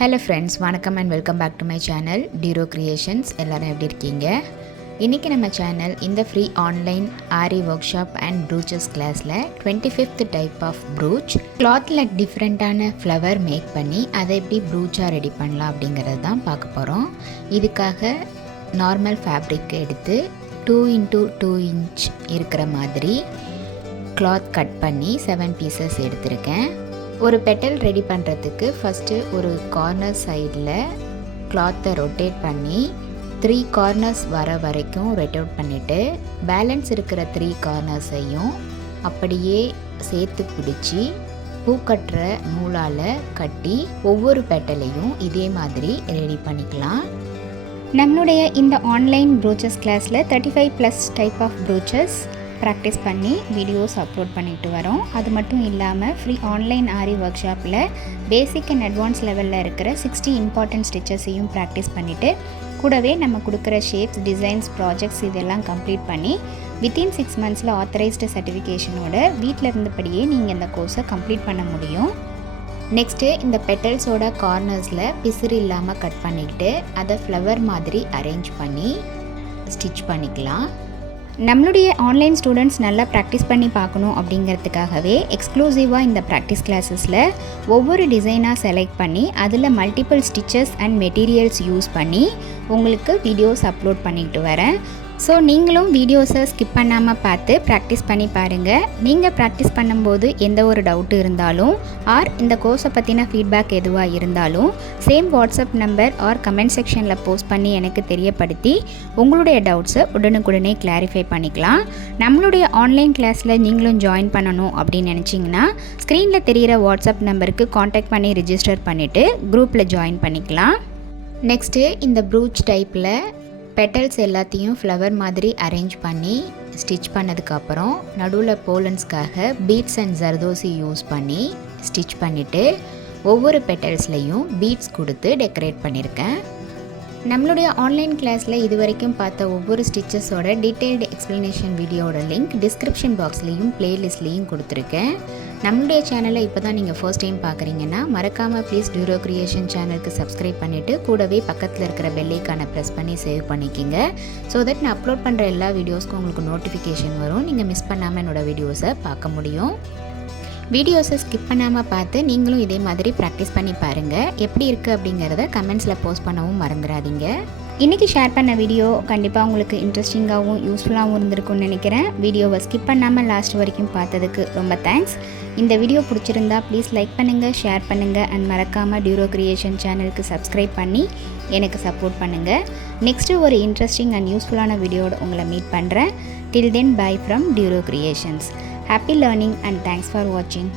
Hello friends, வணக்கம் and welcome back to my channel டியூரோ creations. எல்லோரும் எப்படி இருக்கீங்க? இன்றைக்கி நம்ம சேனல் இந்த free online aari workshop and brooches கிளாஸில் 25th டைப் ஆஃப் ப்ரூச் கிளாத்தில் டிஃப்ரெண்ட்டான ஃப்ளவர் மேக் பண்ணி அதை எப்படி ப்ரூச்சாக ரெடி பண்ணலாம் அப்படிங்கிறது தான் பார்க்க போகிறோம். இதுக்காக நார்மல் ஃபேப்ரிக் எடுத்து 2x2 இன்ச் இருக்கிற மாதிரி கிளாத் கட் பண்ணி 7 பீசஸ் எடுத்திருக்கேன். ஒரு பெட்டல் ரெடி பண்ணுறதுக்கு ஃபஸ்ட்டு ஒரு கார்னர் சைடில் கிளாத்தை ரொட்டேட் பண்ணி 3 கார்னர்ஸ் வர வரைக்கும் ரொட்டேட் பண்ணிவிட்டு பேலன்ஸ் இருக்கிற 3 கார்னர்ஸையும் அப்படியே சேர்த்து பிடிச்சி பூ கட்டுற நூலால் கட்டி ஒவ்வொரு பெட்டலையும் இதே மாதிரி ரெடி பண்ணிக்கலாம். நம்மளுடைய இந்த ஆன்லைன் ப்ரூச்சஸ் கிளாஸில் 35+ டைப் ஆஃப் ப்ரூச்சஸ் ப்ராக்டிஸ் பண்ணி வீடியோஸ் அப்லோட் பண்ணிட்டு வரோம். அது மட்டும் இல்லாமல் ஃப்ரீ ஆன்லைன் ஆரி ஒர்க் ஷாப்பில் பேசிக் அண்ட் அட்வான்ஸ் லெவலில் இருக்கிற 60 இம்பார்ட்டன்ட் ஸ்டிச்சஸையும் ப்ராக்டிஸ் பண்ணிவிட்டு கூடவே நம்ம கொடுக்குற ஷேப்ஸ், டிசைன்ஸ், ப்ராஜெக்ட்ஸ் இதெல்லாம் கம்ப்ளீட் பண்ணி வித்தின் 6 மந்த்ஸில் ஆத்தரைஸ்டு சர்டிஃபிகேஷனோட வீட்டில் இருந்தபடியே நீங்கள் இந்த கோர்ஸை கம்ப்ளீட் பண்ண முடியும். நெக்ஸ்ட்டு இந்த பெட்டல்ஸோட கார்னர்ஸில் பிசுறு இல்லாமல் கட் பண்ணிக்கிட்டு அதை ஃப்ளவர் மாதிரி அரேஞ்ச் பண்ணி ஸ்டிச் பண்ணிக்கலாம். நம்மளுடைய ஆன்லைன் ஸ்டூடெண்ட்ஸ் நல்லா ப்ராக்டிஸ் பண்ணி பார்க்கணும் அப்படிங்கிறதுக்காகவே எக்ஸ்க்ளூசிவாக இந்த ப்ராக்டிஸ் கிளாஸஸில் ஒவ்வொரு டிசைனாக செலக்ட் பண்ணி அதில் multiple stitches and materials use பண்ணி உங்களுக்கு வீடியோஸ் அப்லோட் பண்ணிட்டு வரேன். ஸோ நீங்களும் வீடியோஸை ஸ்கிப் பண்ணாமல் பார்த்து ப்ராக்டிஸ் பண்ணி பாருங்கள். நீங்கள் ப்ராக்டிஸ் பண்ணும்போது எந்த ஒரு டவுட்டு இருந்தாலும் ஆர் இந்த கோர்ஸை பற்றின ஃபீட்பேக் எதுவாக இருந்தாலும் same WhatsApp number or comment செக்ஷனில் போஸ்ட் பண்ணி எனக்கு தெரியப்படுத்தி உங்களுடைய டவுட்ஸை உடனுக்குடனே கிளாரிஃபை பண்ணிக்கலாம். நம்மளுடைய ஆன்லைன் கிளாஸில் நீங்களும் ஜாயின் பண்ணணும் அப்படின்னு நினச்சிங்கன்னா ஸ்க்ரீனில் தெரிகிற வாட்ஸ்அப் நம்பருக்கு காண்டாக்ட் பண்ணி ரிஜிஸ்டர் பண்ணிவிட்டு குரூப்பில் ஜாயின் பண்ணிக்கலாம். நெக்ஸ்ட்டு இந்த ப்ரூச் டைப்பில் பெட்டல்ஸ் எல்லாத்தையும் ஃப்ளவர் மாதிரி அரேஞ்ச் பண்ணி ஸ்டிச் பண்ணதுக்கப்புறம் நடுவில் போலன்ஸ்க்காக பீட்ஸ் அண்ட் ஜர்தோசி யூஸ் பண்ணி ஸ்டிச் பண்ணிவிட்டு ஒவ்வொரு பெட்டல்ஸ்லையும் பீட்ஸ் கொடுத்து டெக்கரேட் பண்ணியிருக்கேன். நம்மளுடைய ஆன்லைன் கிளாஸில் இது வரைக்கும் பார்த்த ஒவ்வொரு ஸ்டிச்சஸோட டீட்டெயில்டு எக்ஸ்ப்ளனேஷன் வீடியோட லிங்க் டிஸ்கிரிப்ஷன் பாக்ஸ்லேயும் ப்ளேலிஸ்ட்லேயும் கொடுத்துருக்கேன். நம்மளுடைய சேனலை இப்போ தான் நீங்கள் ஃபர்ஸ்ட் டைம் பார்க்குறீங்கன்னா மறக்காமல் ப்ளீஸ் டியூரோ கிரியேஷன் சேனலுக்கு சப்ஸ்கிரைப் பண்ணிவிட்டு கூடவே பக்கத்தில் இருக்கிற பெல் ஐகானை ப்ரெஸ் பண்ணி சேவ் பண்ணிக்கிங்க. ஸோ தட் நான் அப்லோட் பண்ணுற எல்லா வீடியோஸ்க்கும் உங்களுக்கு நோட்டிஃபிகேஷன் வரும். நீங்கள் மிஸ் பண்ணாமல் என்னோடய வீடியோஸை பார்க்க முடியும். வீடியோஸை ஸ்கிப் பண்ணாமல் பார்த்து நீங்களும் இதே மாதிரி ப்ராக்டிஸ் பண்ணி பாருங்கள். எப்படி இருக்குது அப்படிங்கிறத கமெண்ட்ஸில் போஸ்ட் பண்ணவும் மறந்துடாதீங்க. இன்றைக்கி ஷேர் பண்ண வீடியோ கண்டிப்பாக உங்களுக்கு இன்ட்ரெஸ்டிங்காகவும் யூஸ்ஃபுல்லாகவும் இருந்திருக்கும்னு நினைக்கிறேன். வீடியோவை ஸ்கிப் பண்ணாமல் லாஸ்ட் வரைக்கும் பார்த்ததுக்கு ரொம்ப தேங்க்ஸ். இந்த வீடியோ பிடிச்சிருந்தா ப்ளீஸ் லைக் பண்ணுங்கள், ஷேர் பண்ணுங்கள் அண்ட் மறக்காமல் டியூரோ கிரியேஷன் சேனலுக்கு சப்ஸ்கிரைப் பண்ணி எனக்கு சப்போர்ட் பண்ணுங்கள். நெக்ஸ்ட்டு ஒரு இன்ட்ரெஸ்டிங் அண்ட் யூஸ்ஃபுல்லான வீடியோட உங்களை மீட் பண்ணுறேன். டில் தென் பை ஃப்ரம் டியூரோ creations. Happy learning and thanks for watching.